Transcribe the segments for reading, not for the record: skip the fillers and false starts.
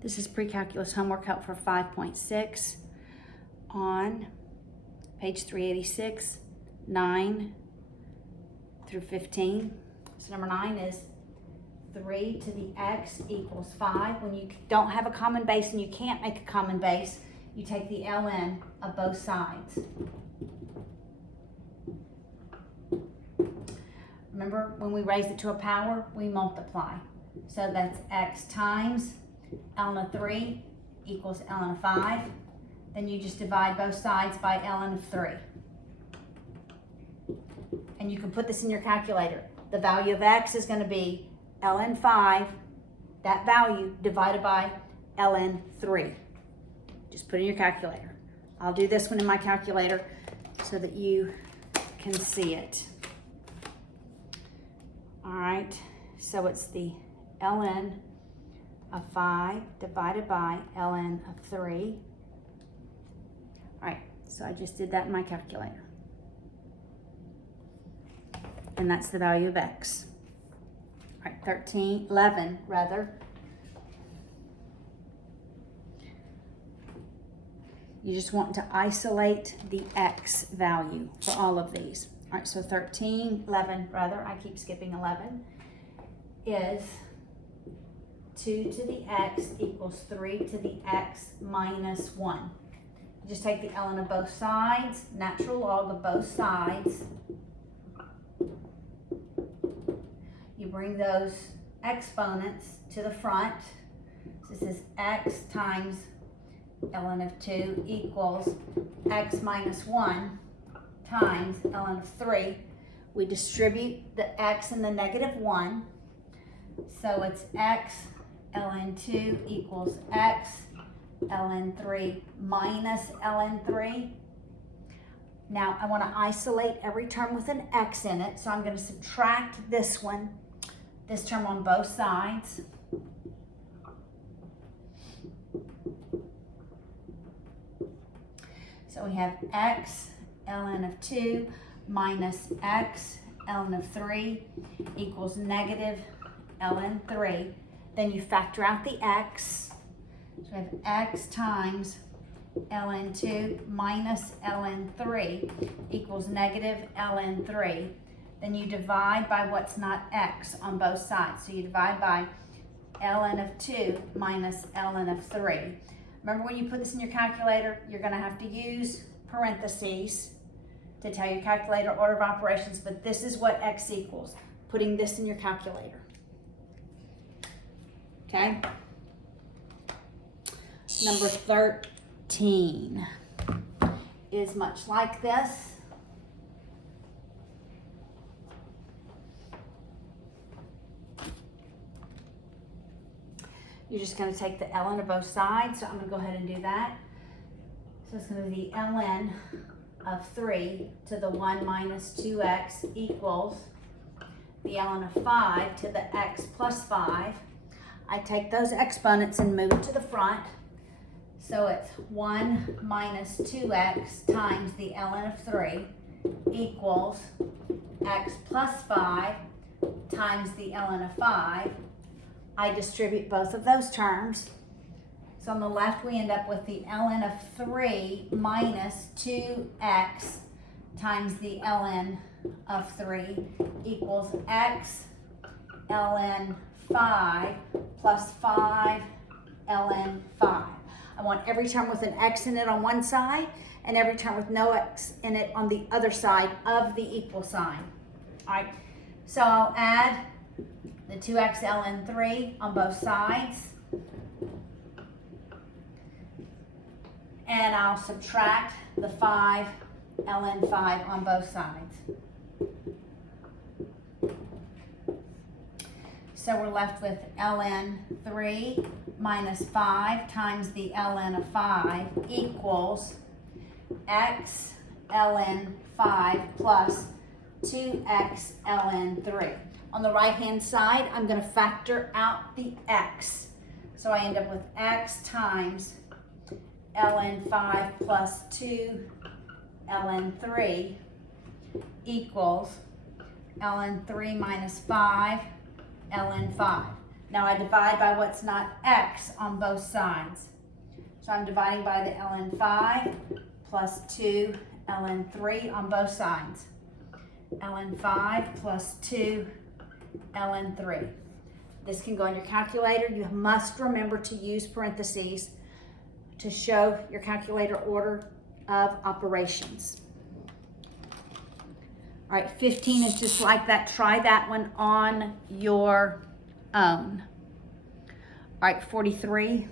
This is pre-calculus homework help for 5.6 on page 386, 9 through 15. So number 9 is 3 to the x equals 5. When you don't have a common base and you can't make a common base, you take the ln of both sides. Remember, when we raise it to a power, we multiply. So that's x times ln of 3 equals ln of 5. Then you just divide both sides by ln of 3. And you can put this in your calculator. The value of x is going to be ln 5, that value, divided by ln 3. Just put it in your calculator. I'll do this one in my calculator so that you can see it. All right, so it's the ln of 5 divided by ln of 3. All right, so I just did that in my calculator. And that's the value of x. All right, 11 rather. You just want to isolate the x value for all of these. All right, so 11 rather, I keep skipping 11, is 2 to the x equals 3 to the x minus 1. You just take the ln of both sides, natural log of both sides. You bring those exponents to the front. So this is x times ln of 2 equals x minus 1 times ln of 3. We distribute the x and the negative 1. So it's x ln 2 equals x ln 3 minus ln 3. Now I want to isolate every term with an x in it. So I'm going to subtract this one, this term on both sides. So we have x ln of 2 minus x ln of 3 equals negative ln 3. Then you factor out the x. So we have x times ln 2 minus ln 3 equals negative ln 3. Then you divide by what's not x on both sides. So you divide by ln of 2 minus ln of 3. Remember, when you put this in your calculator, you're going to have to use parentheses to tell your calculator order of operations, but this is what x equals, putting this in your calculator. Okay? Number 13 is much like this. You're just going to take the ln of both sides, so I'm going to go ahead and do that. So it's going to be ln of 3 to the 1 minus 2x equals the ln of 5 to the x plus 5. I take those exponents and move to the front. So it's 1 minus 2x times the ln of 3 equals x plus 5 times the ln of 5. I distribute both of those terms. So on the left, we end up with the ln of 3 minus 2x times the ln of 3 equals x ln 5 plus 5 ln 5. I want every term with an x in it on one side and every term with no x in it on the other side of the equal sign. All right, so I'll add the 2x ln 3 on both sides. And I'll subtract the 5 ln 5 on both sides. So we're left with ln 3 minus 5 times the ln of 5 equals x ln 5 plus 2x ln 3. On the right-hand side, I'm going to factor out the x. So I end up with x times ln 5 plus 2 ln 3 equals ln 3 minus 5 ln 5. Now I divide by what's not x on both sides. So I'm dividing by the ln 5 plus 2 ln 3 on both sides. ln 5 plus 2 ln 3. This can go in your calculator. You must remember to use parentheses to show your calculator order of operations. All right, 15 is just like that. Try that one on your own. All right, 43.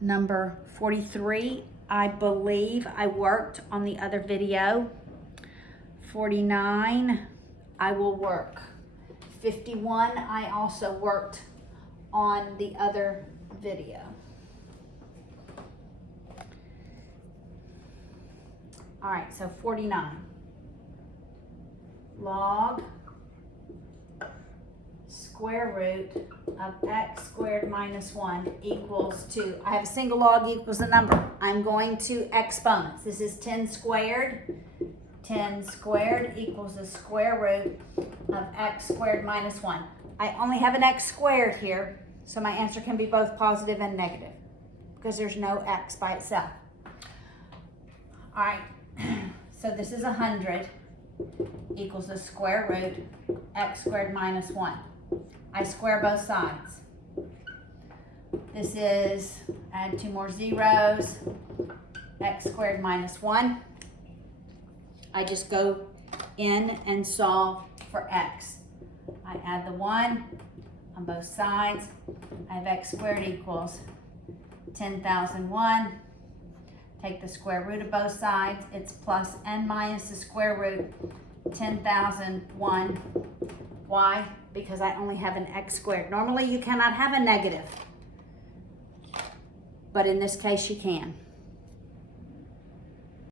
Number 43, I believe I worked on the other video. 49, I will work. 51, I also worked on the other video. All right, so 49. Log square root of x squared minus 1 equals 2. I have a single log equals a number. I'm going to exponents. This is 10 squared. 10 squared equals the square root of x squared minus 1. I only have an x squared here, so my answer can be both positive and negative because there's no x by itself. All right, so this is 100 equals the square root x squared minus 1. I square both sides. This is, add 2 more zeros, x squared minus 1. I just go in and solve for x. I add the 1 on both sides. I have x squared equals 10,001. Take the square root of both sides. It's plus and minus the square root 10,001. Why? Because I only have an x squared. Normally you cannot have a negative, but in this case you can.